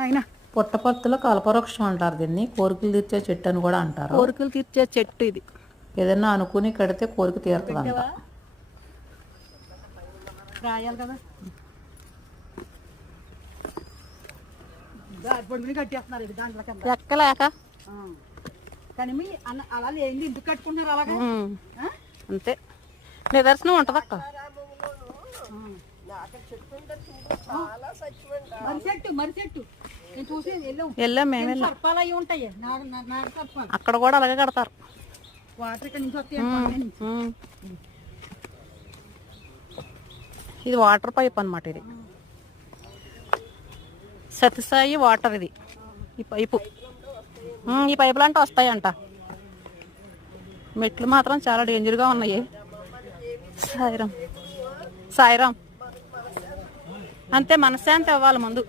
నాయన. పుట్టపర్తిలో కల్పవృక్షం అంటారు దీన్ని. కోరికలు తీర్చే చెట్టు అని కూడా అంటారు. కోరికలు తీర్చే చెట్టు ఇది. ఏదైనా అనుకుని కడితే కోరిక తీరుతుందంట. రాయాలి కదా. కట్టేస్తున్నారు ఇది దాంట్లో ఎక్కలేక. కానీ మీ అలా ఏంది ఎందుకు కట్టుకుంటున్నారు అలాగా? అంతే నిదర్శనం ఉంటది అక్క. మరి చెట్టు నేను చూసి వెళ్ళాం మేము. సర్పాలు అవి ఉంటాయి, అక్కడ కూడా అలాగే కడతారు. వాటర్ ఇక్కడ నుంచి వస్తాయి. ఇది వాటర్ పైప్ అన్నమాట. ఇది సత్యసాయి వాటర్. ఇది ఈ పైపు, ఈ పైపులు అంటే వస్తాయంట. మెట్లు మాత్రం చాలా డేంజర్గా ఉన్నాయి. సాయిరాం సాయిరాం అంతే, మనశ్శాంతి అవ్వాలి ముందు.